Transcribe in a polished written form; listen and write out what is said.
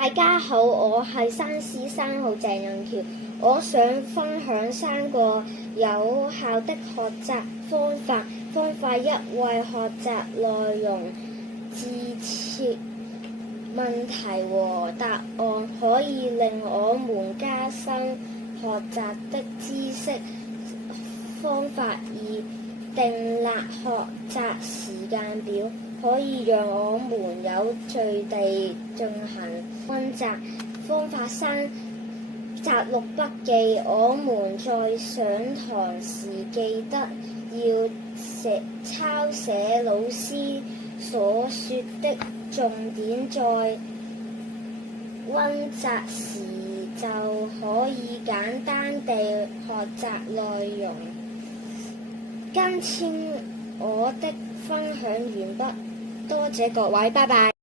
大家好，我係3C3號鄭潤橋，我想分享3個有效的學習方法。方法1：為學習內容自設問題和答案，可以令我們加深學習的知識。方法2：訂立學習時間表，可以讓我們有序地進行溫習。方法3：摘錄筆記，我們在上堂時記得要抄寫老師所說的重點，在溫習時就可以簡單地學習內容。今天我的分享完畢，多謝各位，拜拜。